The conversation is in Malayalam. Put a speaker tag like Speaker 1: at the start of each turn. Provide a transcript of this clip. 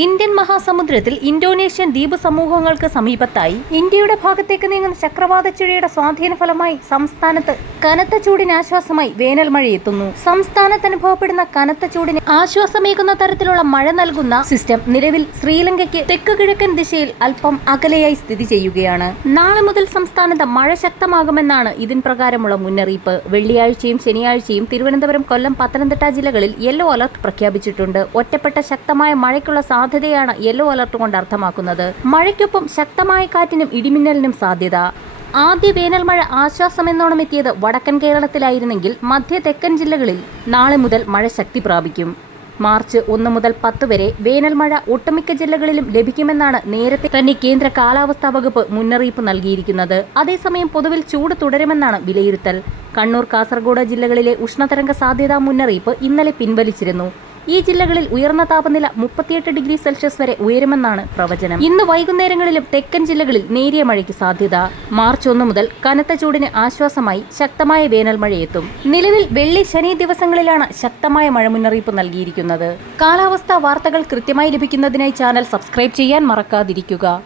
Speaker 1: ഇന്ത്യൻ മഹാസമുദ്രത്തിൽ ഇന്തോനേഷ്യൻ ദ്വീപ് സമൂഹങ്ങൾക്ക് സമീപത്തായി ഇന്ത്യയുടെ ഭാഗത്തേക്ക് നീങ്ങുന്ന ചക്രവാത ചുഴിയുടെ സ്വാധീന ഫലമായി സംസ്ഥാനത്ത് കനത്ത ചൂടിന് ആശ്വാസമായി വേനൽ മഴ എത്തുന്നു സംസ്ഥാനത്ത് അനുഭവപ്പെടുന്ന കനത്ത ചൂടിന് ആശ്വാസമേകുന്ന തരത്തിലുള്ള മഴ നൽകുന്ന സിസ്റ്റം നിലവിൽ ശ്രീലങ്കയ്ക്ക് തെക്ക് കിഴക്കൻ ദിശയിൽ അല്പം അകലെയായി സ്ഥിതി ചെയ്യുകയാണ്. നാളെ മുതൽ സംസ്ഥാനത്ത് മഴ ശക്തമാകുമെന്നാണ് ഇതിൻ പ്രകാരമുള്ള മുന്നറിയിപ്പ്. വെള്ളിയാഴ്ചയും ശനിയാഴ്ചയും തിരുവനന്തപുരം കൊല്ലം പത്തനംതിട്ട ജില്ലകളിൽ യെല്ലോ അലർട്ട് പ്രഖ്യാപിച്ചിട്ടുണ്ട്. ഒറ്റപ്പെട്ട ശക്തമായ മഴയ്ക്കുള്ള സാധ്യതയാണ് യെല്ലോ അലർട്ട് കൊണ്ട് അർത്ഥമാക്കുന്നത്. മഴയ്ക്കൊപ്പം ശക്തമായ കാറ്റിനും ഇടിമിന്നലിനും സാധ്യത. ആദ്യ വേനൽ മഴ ആശ്വാസമെന്നോണം എത്തിയത് വടക്കൻ കേരളത്തിലായിരുന്നെങ്കിൽ മധ്യ തെക്കൻ ജില്ലകളിൽ നാളെ മുതൽ മഴ ശക്തി പ്രാപിക്കും. മാർച്ച് ഒന്ന് മുതൽ പത്ത് വരെ വേനൽ മഴ ഒട്ടുമിക്ക ജില്ലകളിലും ലഭിക്കുമെന്നാണ് നേരത്തെ തന്നെ കേന്ദ്ര കാലാവസ്ഥാ വകുപ്പ് മുന്നറിയിപ്പ് നൽകിയിരിക്കുന്നത്. അതേസമയം പൊതുവിൽ ചൂട് തുടരുമെന്നാണ് വിലയിരുത്തൽ. കണ്ണൂർ കാസർഗോഡ് ജില്ലകളിലെ ഉഷ്ണതരംഗ സാധ്യതാ മുന്നറിയിപ്പ് ഇന്നലെ പിൻവലിച്ചിരുന്നു. ഈ ജില്ലകളിൽ ഉയർന്ന താപനില മുപ്പത്തിയെട്ട് ഡിഗ്രി സെൽഷ്യസ് വരെ ഉയരുമെന്നാണ് പ്രവചനം. ഇന്ന് വൈകുന്നേരങ്ങളിലും തെക്കൻ ജില്ലകളിൽ നേരിയ മഴയ്ക്ക് സാധ്യത. മാർച്ച് ഒന്ന് മുതൽ കനത്ത ചൂടിന് ആശ്വാസമായി ശക്തമായ വേനൽ മഴയെത്തും. നിലവിൽ വെള്ളി ശനി ദിവസങ്ങളിലാണ് ശക്തമായ മഴ മുന്നറിയിപ്പ് നൽകിയിരിക്കുന്നത്. കാലാവസ്ഥാ വാർത്തകൾ കൃത്യമായി ലഭിക്കുന്നതിനായി ചാനൽ സബ്സ്ക്രൈബ് ചെയ്യാൻ മറക്കാതിരിക്കുക.